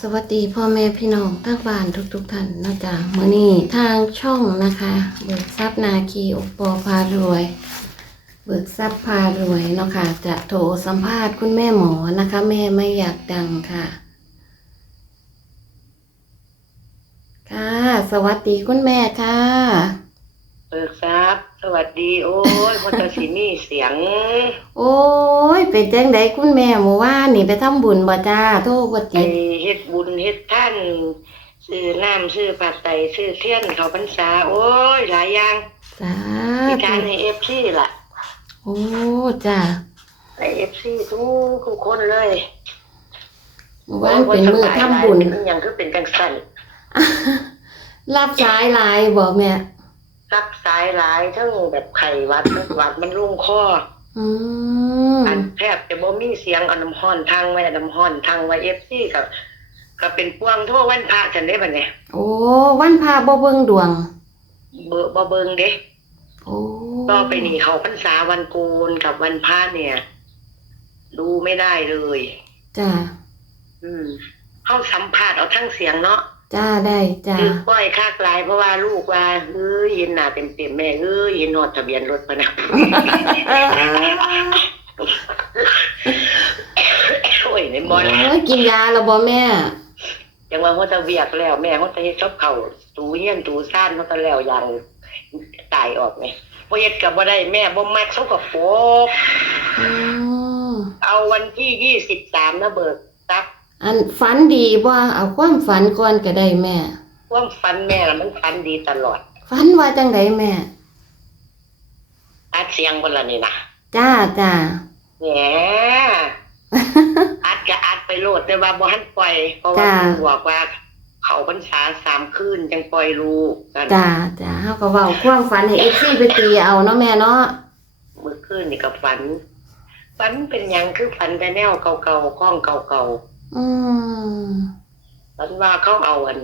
สวัสดีพ่อแม่พี่น้องทั้งบ้านทุกๆท่านนะจ๊ะมื้อนี้ทางช่องนะคะ เบิกทรัพย์นาคีอุปอพารวย เบิกทรัพย์พารวยเนาะค่ะจะโทรสัมภาษณ์คุณแม่หมอนะคะ แม่ไม่อยากดังค่ะ ค่ะ สวัสดีคุณแม่ค่ะเปิดซับ สวัสดี โอ้ยมันจะสิมีเสียง โอ้ยเป็นจังไดคุณแม่หมู่ว่านนี่ไปทำบุญบ่จ้าโทษบ่ไปติดเฮ็ดบุญเฮ็ดท่านซื้อน้ำซื้อปัดไตรซื้อเทียนเขาพรรษา โอ้ย หลายอย่างสามีธุการให้เอฟซีล่ะโอ้จ้าให้เอฟซีทุกทุกคนเลยหมู่ว่านเป็นมือทำบุญเป็นอหยังคือเป็นจังสั่นรับสายหลายบ่แม่ รับสายหลายทั้งแบบไข้หวัดหวัดมันลุ่งคออืมอันแทบจะบ่มีเสียงเอาน้ำห้อนทางไว้น้ำห้อนทางไว้เอฟซีกับก็เป็นพวงโทั่ววันพระจันได้บัดเนี่ยโอ้วันพาบ่เบิ่งดวงเบอบ่เบิงเด้โอ้ก็ไปนี่เขาพรรษาวันโกนกับวันพระเนี่ย ดูไม่ได้เลยจ้าอืมเขาสัมภาษณ์เอาทั้งเสียงเนาะ จ้าได้จ้าคือป้อยคากลายเพราะว่าลูกว่าเอ้ยยินหน้าเต็มเต็มๆแม่เอ้ยยินนอดทะเบียนรถพะนะโอ้ยในบอลโอ้ยกินยาแล้วบ่แม่ยังว่าเขาจะเวียกแล้ว แม่เขาจะเฮ็ดชอบเขาตูเฮียนตูซ่านเขาก็แล้วอย่างตายออกไงพอเฮ็ดกับว่าได้แม่บ่มักเขากับโฟกอืมเอาวันที่ยี่สิบสามนะเบิกตัก อันฝันดีบ่เอาความฝันก่อนก็ได้แม่ ความฟันแม่น่ะมันฟันดีตลอดฝันว่าจังไดแม่ อัดเสียงบนละนี่นะจ้าจ้า แหม อัดก็อัดไปโลดแต่ว่าบ่ทันปล่อย เพราะว่าครูบอกว่า เขาพรรษาสามคืนจังปล่อยลูกกันจ้าจ้าเฮาก็เว้าความฝันให้ FC ไปตีเอาเนาะแม่เนาะเมื่อคืนนี่ก็ฝัน ฝันเป็นหยังคือฝันแต่แนวเก่าๆข้องเก่า อืมๆฝันว่าเขาเอาอัน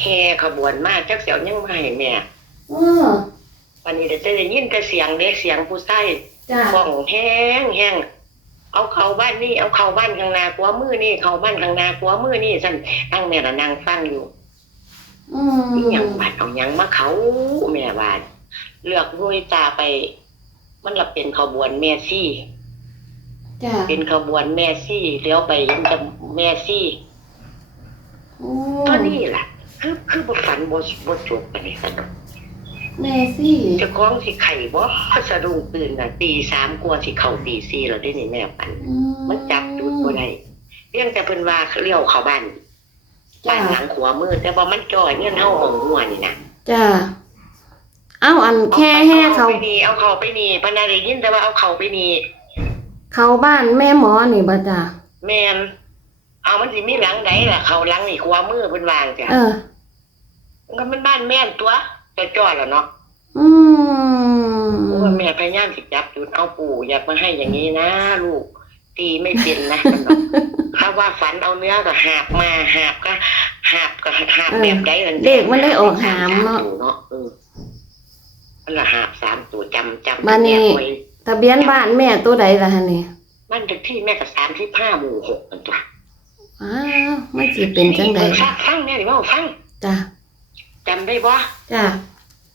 แห่ขบวนมาจักเสียวยังมาให้แม่อือวันนี้เดี๋ยวจะได้ยินแต่เสียงเด็กเสียงผู้ใส่จ้าบ้องแห้งแห้งเอาเข้าบ้านนี่เอาเข้าบ้านข้างหน้ากัวมือนี่เข้าบ้านข้างหน้ากัวมือนี่ฉันนั่งแม่น่ะนั่งฟังอยู่อืนี่หยังมบัดเอาหยังมาเขาแม่บาดเลือกด้วยตาไป มันละเป็นขบวนแม่ซี่ จ้าเป็นขบวนแม่ซี่เลี้ยวไปเห็นจะแม่ซี่โอ้ก็นี่แหละคือคือบ่ฝันบ่บ่จบปานนี้ซั่นแม่สิเจะคล้าของสิไข่บ่สะดุ้งตื่นน่ะตีสามกว่าสิเข้าตีสี่แล้วได้นี่แม่ฝันอืมันจับจุดบ่ได้เรื่องแต่เพิ่นว่าเลี้ยวเข้าบ้านบ้านหลังขวามือแต่ว่ามันจ่อยเงินเฮาของหัวนี่นะ จ้าเอ้าอันแค่แห่เขาอไปนี่เอาเขาไปนี่พนันได้ยินแต่ว่าเอาเขาไปนี่ เขาบ้านแม่หมอนี่บ่จ้าแม่นเอามันสิมีหลังใดล่ะ เขาหลังนี่ขวามือเพิ่นวางจ้ะเออ มันก็มันบ้านแม่นตัวจะจ่อยแล้วเนาะอืมเพราะว่าแม่พยายามสิจับจุดเอาปู่อยากมาให้อย่างนี้นะลูก ตีไม่เป็นนะถ้าว่าฝันเอาเนื้อก็หาบมาหาบก็หาบก็หาบแบบใดนั่นเด็กมันได้ออกหามเนาะเนาะ เออมันละหาบสามตัวจำจำบ้านนี้แม่ไว้ ทะเบียนบ้านแม่ตัวใดล่ะฮะนี่บ้านเลขที่แม่กับสามที่ห้าหมู่หกนั่นตัวอ้าวมันสิเป็นจังไดเออฟังฟังแม่หรือว่าฟังจ้าจำได้บ่จ้า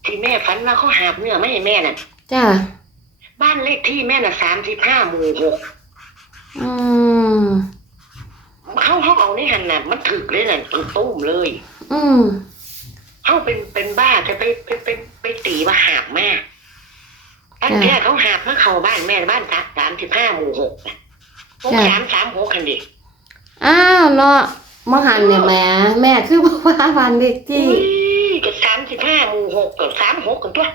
ที่แม่ฝันว่าเขาหาบเนื้อไม่ให้แม่น่ะจ้าบ้านเลขที่แม่น่ะสามที่ห้าหมู่หกอืมเขาเขาเอาในหันน่ะ มันถึกเลยน่ะตุ้มตุ้มเลย อืมเขาเป็นเป็นบ้าจะไปไปไปไปตีว่าหาบแม่ ตั้งแต่เขาหาบมาเข้าบ้านแม่บ้านสามสามสิบห้าหมู่หกน่ะหกสามสามหกคันดิอ้าวเนาะมหันเนี่ยแม่แม่คือบอกว่าวันเด็กที่อุ้ยก็สามสิบห้าหมู่หกกับสามหกกันตัว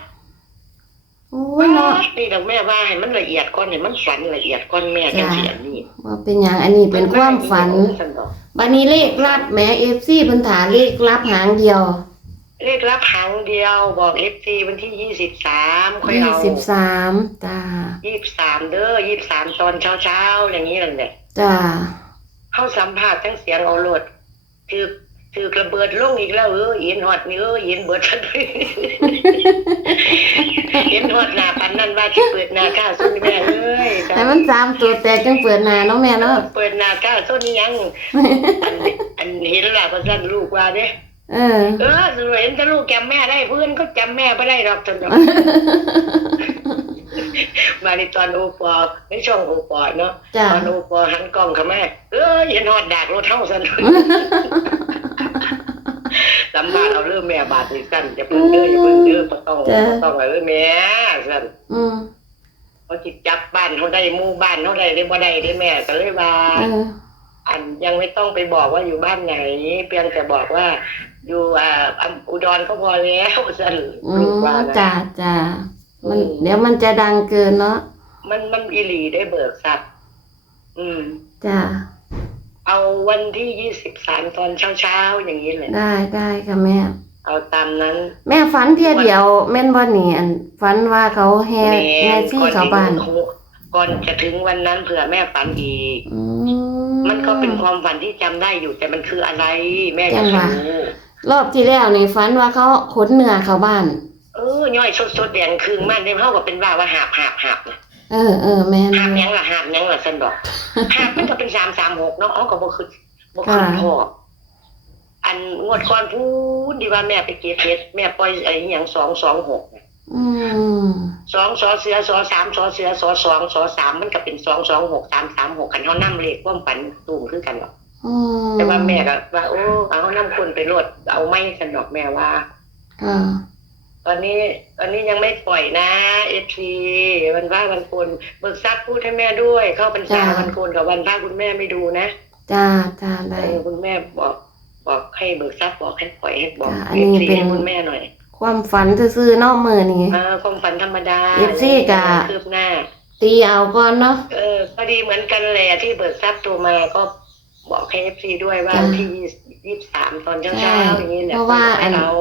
โอ้ยเนาะนี่ดอกแม่ว่าให้มันละเอียดก่อนให้มันฝันละเอียดก่อนแม่จังเสียนี่ว่าเป็นหยังอันนี้เป็นความฝันบันนี้เลขลับแหม่เอฟซีเพิ่นถาเลขลับหางเดียว เลขรับหางเดียวบอกเอฟซีวันที่ยี่สิบสามค่อยยี่เอาสิบสามจ้ายี่สิบสามเด้อยี่สิบสามตอนเช้าเช้าๆอย่างนี้นั่นแหละจ้าเข้าสัมผัสทั้งเสียงเอาโลดคือถือกระเบิดลงอีกแล้วเออเห็นฮอดนี่เออเห็นเบิดทันทีเห็นฮอดหน้าพันนั่นว่าสิเปิดหน้าข้าวซุนแม่เอ้ยแต่มันสามตัวแต่จังเปิดหน้าเนาะแม่เนาะเปิดหน้าข้าวซุนนี่ยังอันอันเห็นล่ะก็สั่นลูกว่าเด้ เออ เออสวยเห็นแต่ลูกจำแม่ได้เพื่อนก็จำแม่ไม่ได้หรอกจนมาในตอนโอปอในช่องโอปอเนาะจ้าตอนโอปอหันกล้องเข้ามาเออเห็นฮอดดากรถเท่าสันลำบากเอาเรื่องแม่บาดนี่สั่นจะเพิ่งเด้ออย่าเพิ่งเด้อบ่ต้องบ่ต้องเออแม่สั่นอืมเขาจิจับบ้านเขาได้หมู่บ้านเขาได้ได้บ่ได้ได้แม่ก็เลยว่า เออ อันยังไม่ต้องไปบอกว่าอยู่บ้านไหน เพียงแต่บอกว่า อยู่อ่าอำอุดรก็พอแล้วสั่นอืลูกมว่านะ จ้าจ้ามัน อืม เดี๋ยวมันจะดังเกินเนาะมันมันอีหลีได้เบิกทรัพย์อืม จ้าเอาวันที่ยี่สิบสามตอนเช้าเช้าๆอย่างนี้เลยได้ได้ค่ะแม่ เอาตามนั้น แม่ฝันเพียเดียว แม่นบ่นี่อันฝันว่าเขาแห่แม่แม่ซี่เขาบ้าน ก่อนจะถึงวันนั้นเผื่อแม่ฝันอีก อืมัน ก็เป็นความฝันที่จำได้อยู่ แต่มันคืออะไร แม่ก็ไม่รู้รอบที่แล้วนี่ฝันว่าเขาขนเนื้อเข้าบ้าน เออย่อยสดสดๆแดงคืนมันได้เท่ากับเป็นว่าว่าหาบหาบหาบนะเออเออแม่นหาบยังล่ะหาบยังล่ะสันดอกหาบมันก็เป็นสามสามหกเนาะอ๋อก็บ่คือบ่คือพออันงวดก่อนพูดดีว่าแม่ไปเก็บเห็ดแม่ปล่อยไอ้อหย่างสองสองหกอืม สองสอเสือสอสามสอเสือสอสองสอสามมันก็เป็นสองสองหกสามสามหกกันเขานั่เลขความฝันตูมคือกันหรอกอืมแต่ว่าแม่ก็ว่าโอ้เอาน้ำคนไปรดเอาไม่กันดอกแม่ว่าค่ะตอนนี้ตอนนี้ยังไม่ปล่อยนะเอฟซีวันพระวันโกนเบิกทรัพย์พูดให้แม่ด้วย เข้าพรรษาวันโกนกับวันพระคุณแม่ไม่ดูนะจ้าจ้าเอได้อคุณแม่บอกบอกให้เบิกทรัพย์บอกให้ปล่อยให้บอกจ้ะอันเอนี้ฟซีเป็นให้คุณแม่หน่อย ความฝันซื่อๆเนอกมือนี่อ่าความฝันธรรมดา FC กะ คืบหน้า ตีเอาก่อนเนาะ เออพอดีเหมือนกันแหละที่เบิกทรัพย์ตัวมาก็บอกให้เอฟซีด้วยว่าจ้ะที่ยี่สิบสามตอนเช้าใช่เช้าอย่างนี้แหละเพราะว่าอัน ให้เรา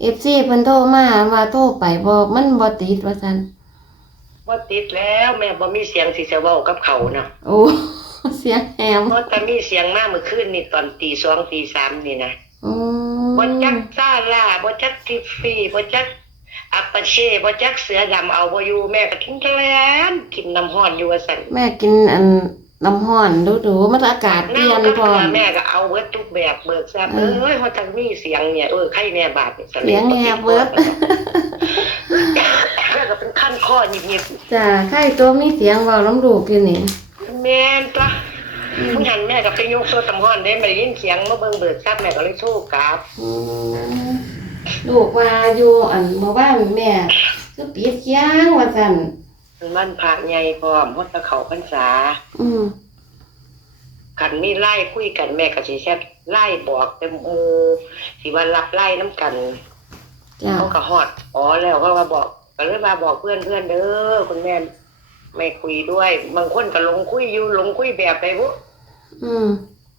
เอฟซีเพิ่นโทรมาว่าโทรไปบ่มันบ่ติดว่าซั่นว่าติดแล้วแม่บ่มีเสียงสิจะเว้ากับเขานะโอ้ เสียงแหมเพราะแต่มีเสียงมากเมื่อคืนนี่ตอนตีสองตีสามนี่นะอื มบ่จักซาล่าบ่จักทิฟฟี่บ่จักอัปปาเช่บ่จักเสือดำเอาบ่อยู่แม่ก็กินแกล้มกินน้ำห้อนอยู่ว่าซั่นแม่กินอันน้ำห้อนดูๆมันอากาศเปลี่ยนน้ำพร้อมแม่ก็เอาเบิดทุกแบบเบิกทรัพย์เอเอ้อยพอทั้งมีเสียงเนี่ยเออใครแน่บาดนี่เสียงแหบเบิดแม่ก็เป็นขั้นข้อหยิบจ้าใครตัวมีเสียงเว้าน้ำลูกอยู่นี่ๆแม่นตัว ผู้หันแม่ก็ไปยกโซ่ตำห้อนได้ไม่ได้ยินเสียงมาเบิ่งเบิกทรัพย์แม่ก็เลยโทรกลับอืมลูกว่าอยู่อันเมื่อวานแม่คือปิดเสียงว่าซั่นมันวันพระใหญ่พร้อมเพราะตะเขาพรรษาอืมคันมีไล่คุยกันแม่ก็สิแซ่บไล่บอกแต่หมู่สิว่ารับไล่น้ำกันจ้าเขาก็ฮอดอ๋อแล้วเขาว่าบอกก็เลยมาบอกเพื่อนเพื่อนๆเด้อคุณแม่ไม่คุยด้วย บางคนก็หลงคุยอยู่หลงคุยแบบไปบุ อืม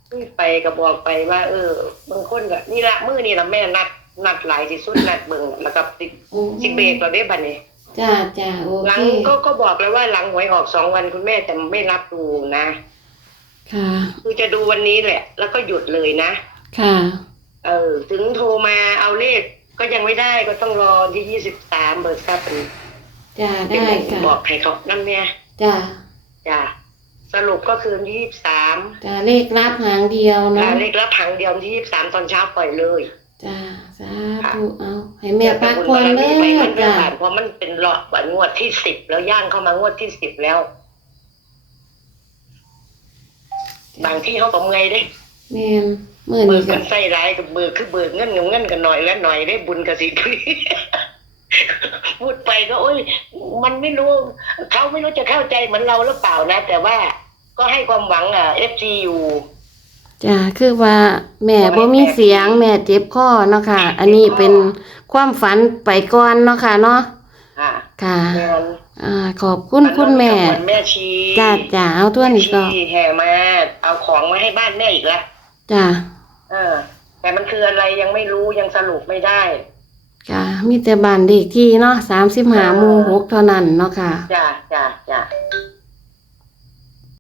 คุยไปก็บอกไปว่า เออบางคนก็นี่ละมือนี่ละแม่นัดนัดหลายที่สุดนัดเบิ่งแล้วก็สิโอ้สิเบรกเราได้บัดนี้จ้าจ้าโอหลัเคงก็ก็บอกเลยว่าหลังหวยออกสองวันคุณแม่จะไม่รับดูนะค่ะ คือจะดูวันนี้แหละ แล้วก็หยุดเลยนะ ค่ะ เออ ถึงโทรมาเอาเลขก็ยังไม่ได้ก็ต้องรอที่ยี่สิบสามเบิร์ทราบเป็นจ้าเป็นได้ค่ะ บอกให้เขานั่นเนี่ยจ้าจ้ะ สรุปก็คือยี่สิบสามจ้าเลขรับหางเดียวเนาะเลขรับผังเดียวที่ยี่สิบสามตอนเช้าปล่อยเลยจ้าสาธุเอาให้แม่พักผ่อนเด้ไปอมันไม่จ้าผ่านเพราะมันเป็นหลอดวันงวดที่สิบแล้วย่างเข้ามางวดที่สิบแล้ว บางที่เขาก็เมื่อยเด้แม่นมื้อเบินี้กก็กันใส่ร้ายกับเบิกคือเบิกเงินกับเงินกันหน่อยแล้วหน่อยได้บุญกับสิพูดไปก็โอ้ย มันไม่รู้เขาไม่รู้จะเข้าใจเหมือนเราหรือเปล่านะ แต่ว่าก็ให้ความหวังอะเอฟซีอยู่จ้าคือว่าแม่บ่มีเสียงแม่เจ็บคอเนาะค่ะ อันนี้เป็นความฝันไปก่อนเนาะค่ะเนาะค่ะค่ะแม่นอ่าขอบคุณคุณแม่วันแม่ชีจ้าจ้าเอาตัวนี้ก็แม่ชีแห่มาเอาของมาให้บ้านแม่อีกแล้วจ้าเออแต่มันคืออะไรยังไม่รู้ยังสรุปไม่ได้ ค่ะมีแต่บ้านเด็กที่เนาะสามสิบหามู่6เท่านั้นเนาะค่ะ จ้าจ้าจ้า